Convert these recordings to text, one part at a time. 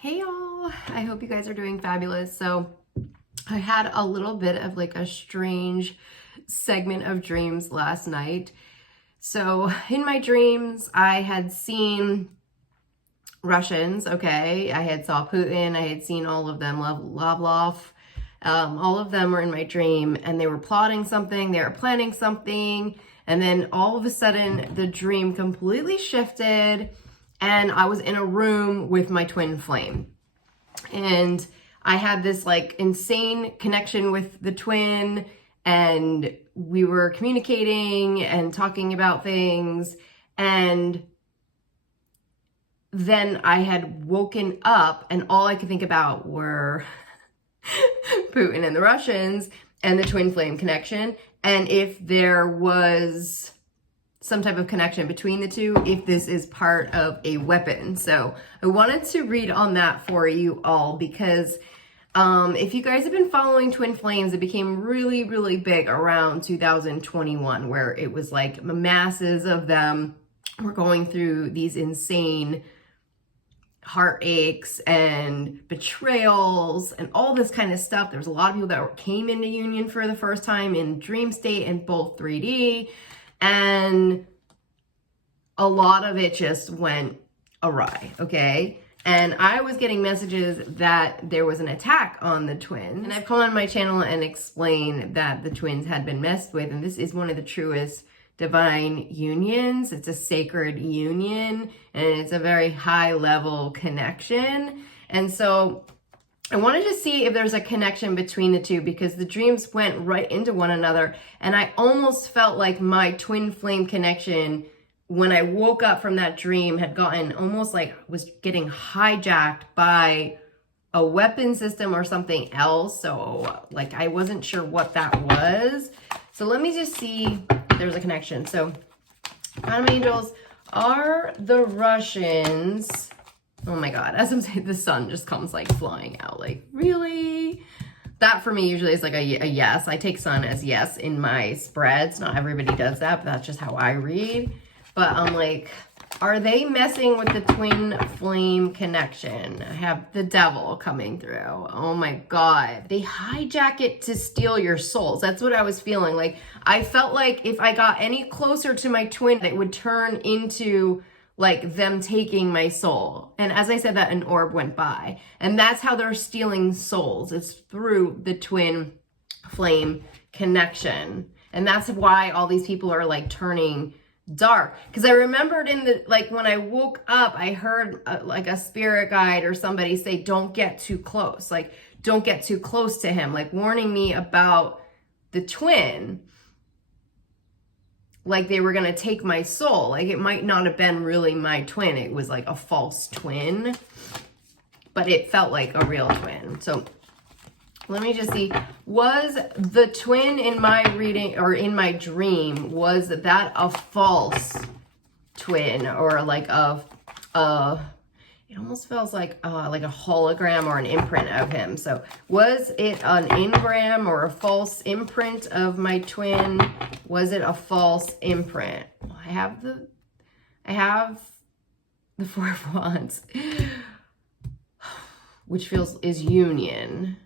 Hey y'all, I hope you guys are doing fabulous. So I had a little bit of like a strange segment of dreams last night. So in my dreams, I had seen Russians, okay? I had saw Putin, I had seen all of them, Lavrov, all of them were in my dream and they were plotting something, they were planning something, and then all of a sudden the dream completely shifted and I was in a room with my twin flame. And I had this like insane connection with the twin, and we were communicating and talking about things. And then I had woken up and all I could think about were Putin and the Russians and the twin flame connection. And if there was some type of connection between the two, if this is part of a weapon. So I wanted to read on that for you all because if you guys have been following twin flames, it became really, really big around 2021, where it was like masses of them were going through these insane heartaches and betrayals and all this kind of stuff. There was a lot of people that came into union for the first time in dream state and both 3D. And a lot of it just went awry, okay? And I was getting messages that there was an attack on the twins. And I've come on my channel and explained that the twins had been messed with, and this is one of the truest divine unions. It's a sacred union, and it's a very high level connection. And so I wanted to see if there's a connection between the two, because the dreams went right into one another. And I almost felt like my twin flame connection, when I woke up from that dream, had gotten almost like was getting hijacked by a weapon system or something else. So like I wasn't sure what that was. So let me just see if there's a connection. So Quantum Angels, are the Russians... Oh my God, as I'm saying, the sun just comes like flying out. Like, really? That for me usually is like a yes. I take sun as yes in my spreads. Not everybody does that, but that's just how I read. But I'm like, are they messing with the twin flame connection? I have the devil coming through. Oh my God. They hijack it to steal your souls. That's what I was feeling. Like, I felt like if I got any closer to my twin, it would turn into like them taking my soul. And as I said that, an orb went by. And that's how they're stealing souls. It's through the twin flame connection. And that's why all these people are like turning dark. Because I remembered in the, like when I woke up, I heard like a spirit guide or somebody say, don't get too close. Like, don't get too close to him. Like warning me about the twin. Like they were going to take my soul. Like it might not have been really my twin. It was like a false twin, but it felt like a real twin. So let me just see. Was the twin in my reading or in my dream, was that a false twin or like it almost feels like a hologram or an imprint of him. So was it an engram or a false imprint of my twin? Was it a false imprint? I have the Four of Wands, which is union.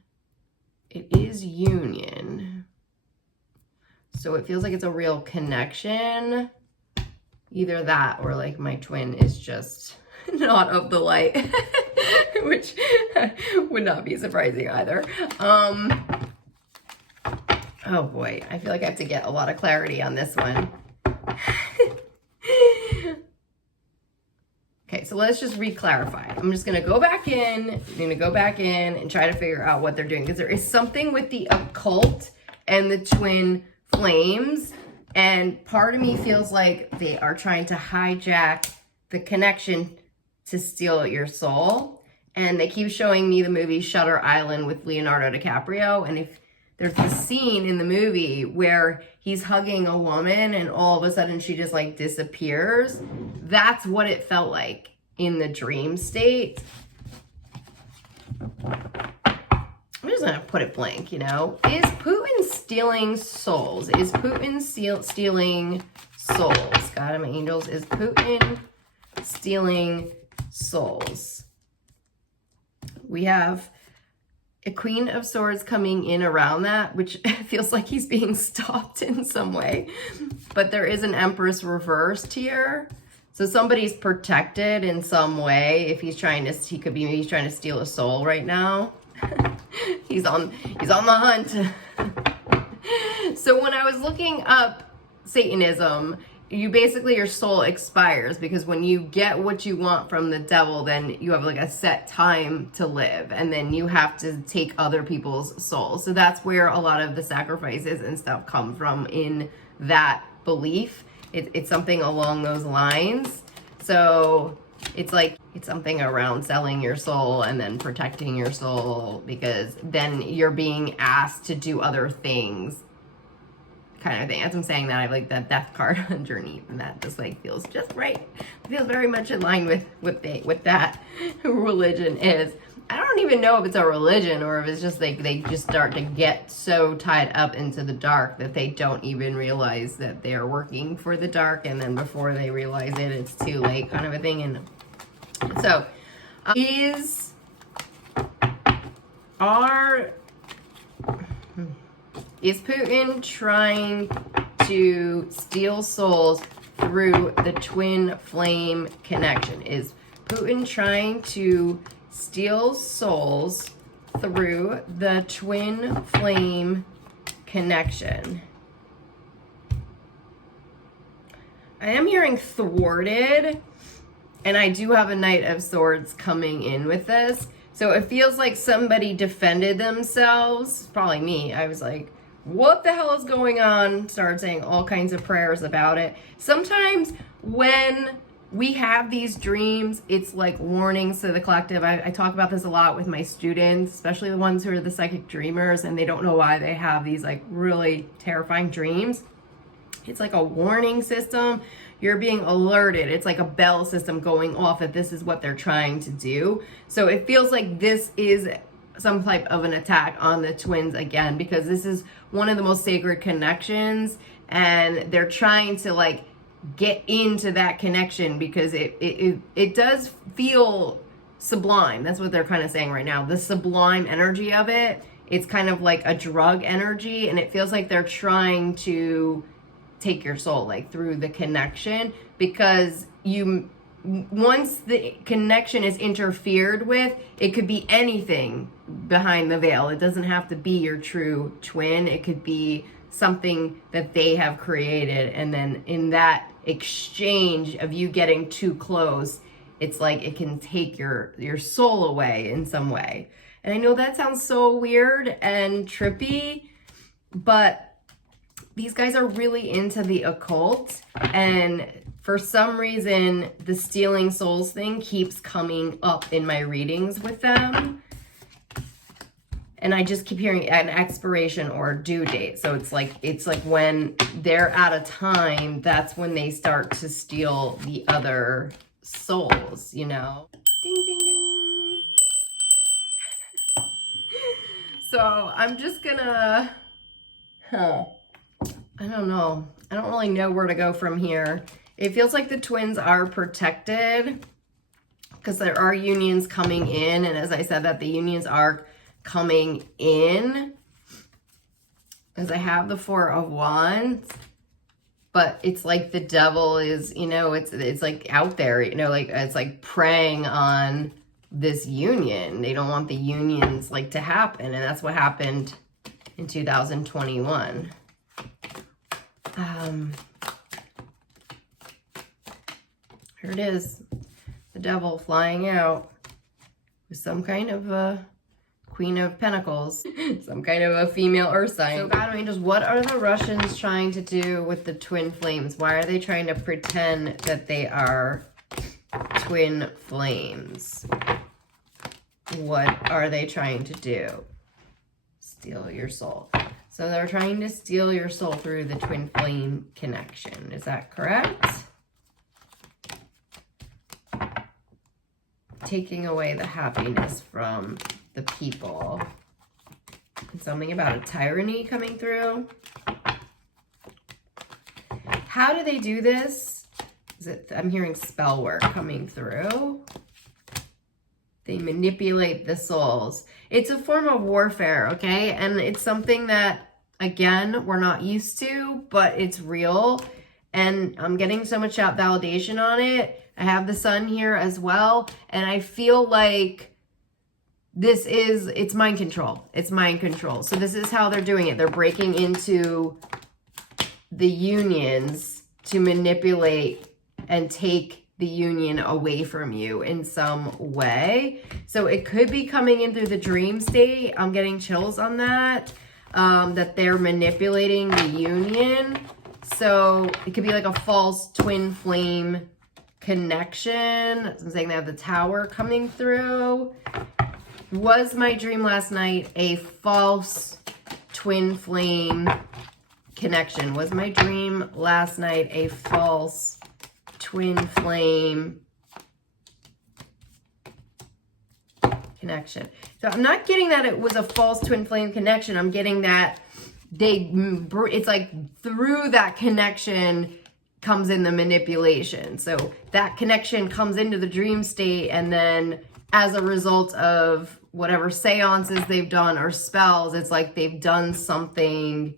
It is union. So it feels like it's a real connection. Either that or like my twin is just not of the light, which would not be surprising either. Oh boy, I feel like I have to get a lot of clarity on this one. Okay, so let's just re-clarify. I'm just gonna go back in, and try to figure out what they're doing, because there is something with the occult and the twin flames, and part of me feels like they are trying to hijack the connection to steal your soul. And they keep showing me the movie Shutter Island with Leonardo DiCaprio, and if there's this scene in the movie where he's hugging a woman and all of a sudden she just like disappears. That's what it felt like in the dream state. I'm just gonna put it blank, you know. Is Putin stealing souls? Is Putin stealing souls? God, my angels, is Putin stealing souls? We have a Queen of Swords coming in around that, which feels like he's being stopped in some way. But there is an Empress reversed here. So somebody's protected in some way. If he's trying to, he could be, maybe he's trying to steal a soul right now. he's on the hunt. So when I was looking up Satanism, you basically, your soul expires, because when you get what you want from the devil, then you have like a set time to live, and then you have to take other people's souls. So that's where a lot of the sacrifices and stuff come from, in that belief. It's something along those lines. So it's like, it's something around selling your soul and then protecting your soul, because then you're being asked to do other things, kind of thing. As I'm saying that, I have like that death card underneath, and that just like feels just right. It feels very much in line with that religion is. I don't even know if it's a religion or if it's just like they just start to get so tied up into the dark that they don't even realize that they're working for the dark, and then before they realize it, it's too late, kind of a thing. And so is Putin trying to steal souls through the twin flame connection? Is Putin trying to steal souls through the twin flame connection? I am hearing thwarted, and I do have a Knight of Swords coming in with this. So it feels like somebody defended themselves, probably me. I was like, what the hell is going on? Started saying all kinds of prayers about it. Sometimes when we have these dreams, it's like warnings to the collective. I talk about this a lot with my students, especially the ones who are the psychic dreamers, and they don't know why they have these like really terrifying dreams. It's like a warning system. You're being alerted. It's like a bell system going off that this is what they're trying to do. So it feels like this is some type of an attack on the twins again, because this is one of the most sacred connections, and they're trying to like get into that connection because it does feel sublime. That's what they're kind of saying right now. The sublime energy of it. It's kind of like a drug energy, and it feels like they're trying to take your soul like through the connection, because once the connection is interfered with, it could be anything behind the veil. It doesn't have to be your true twin. It could be something that they have created, and then in that exchange of you getting too close, it's like it can take your soul away in some way. And I know that sounds so weird and trippy, but these guys are really into the occult, and for some reason the stealing souls thing keeps coming up in my readings with them, and I just keep hearing an expiration or a due date. So it's like when they're out of time, that's when they start to steal the other souls, you know. Ding ding ding. So I'm just gonna I don't know. I don't really know where to go from here. It feels like the twins are protected because there are unions coming in. And as I said, that the unions are coming in, as I have the Four of Wands. But it's like the devil is, you know, it's like out there, you know, like it's like preying on this union. They don't want the unions like to happen. And that's what happened in 2021. Here it is, the devil flying out with some kind of a Queen of Pentacles, some kind of a female earth sign. So God angels, what are the Russians trying to do with the twin flames? Why are they trying to pretend that they are twin flames? What are they trying to do? Steal your soul. So they're trying to steal your soul through the twin flame connection. Is that correct? Taking away the happiness from the people. And something about a tyranny coming through. How do they do this? I'm hearing spell work coming through. They manipulate the souls. It's a form of warfare, okay? And it's something that, again, we're not used to, but it's real. And I'm getting so much validation on it. I have the sun here as well. And I feel like it's mind control. It's mind control. So this is how they're doing it. They're breaking into the unions to manipulate and take the union away from you in some way. So it could be coming in through the dream state. I'm getting chills on that, that they're manipulating the union. So it could be like a false twin flame connection. I'm saying they have the tower coming through. Was my dream last night a false twin flame connection? Was my dream last night a false twin flame connection? So I'm not getting that it was a false twin flame connection. I'm getting that it's like through that connection comes in the manipulation. So that connection comes into the dream state, and then as a result of whatever seances they've done or spells, it's like they've done something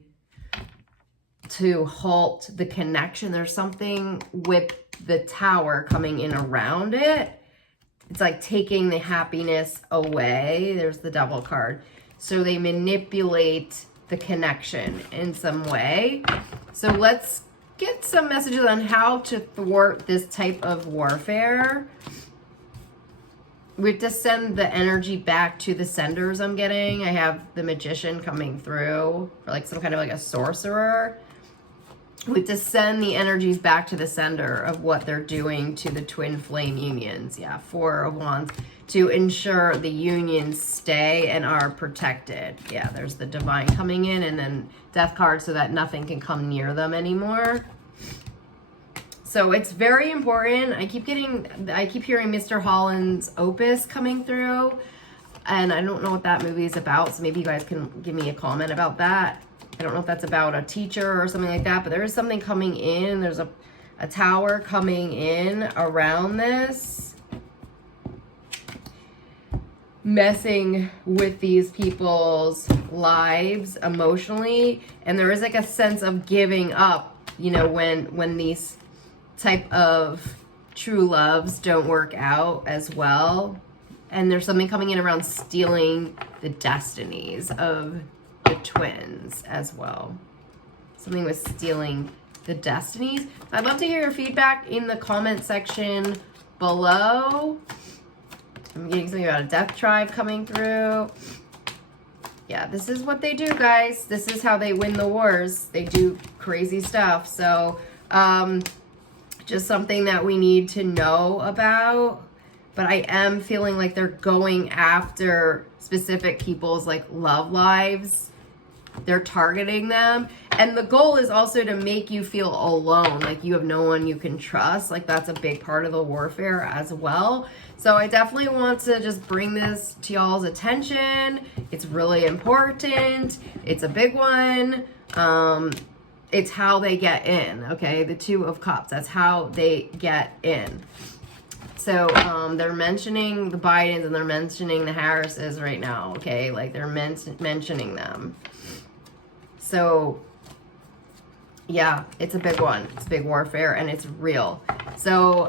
to halt the connection. There's something with the tower coming in around it. It's like taking the happiness away. There's the Devil card. So they manipulate the connection in some way. So let's get some messages on how to thwart this type of warfare. We have to send the energy back to the senders. I'm getting. I have the Magician coming through, or like some kind of like a sorcerer. We have to send the energies back to the sender of what they're doing to the twin flame unions. Yeah, Four of Wands, to ensure the unions stay and are protected. Yeah, there's the Divine coming in, and then Death card so that nothing can come near them anymore. So it's very important. I keep hearing Mr. Holland's Opus coming through, and I don't know what that movie is about, so maybe you guys can give me a comment about that. I don't know if that's about a teacher or something like that, but there is something coming in. There's a tower coming in around this, messing with these people's lives emotionally. And there is like a sense of giving up, you know, when these type of true loves don't work out as well. And there's something coming in around stealing the destinies of the twins as well. Something with stealing the destinies. I'd love to hear your feedback in the comment section below. I'm getting something about a death tribe coming through. Yeah, this is what they do, guys. This is how they win the wars. They do crazy stuff. So, just something that we need to know about. But I am feeling like they're going after specific people's like love lives. They're targeting them. And the goal is also to make you feel alone, like you have no one you can trust. Like that's a big part of the warfare as well. So I definitely want to just bring this to y'all's attention. It's really important. It's a big one. It's how they get in, okay? The Two of Cups, that's how they get in. So they're mentioning the Bidens and they're mentioning the Harrises right now, okay? Like they're mentioning them. So, yeah, it's a big one. It's big warfare and it's real. So,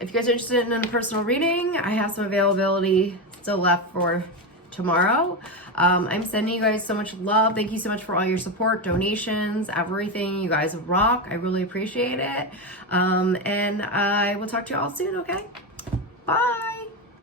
if you guys are interested in a personal reading, I have some availability still left for tomorrow. I'm sending you guys so much love. Thank you so much for all your support, donations, everything. You guys rock. I really appreciate it. And I will talk to you all soon, okay? Bye.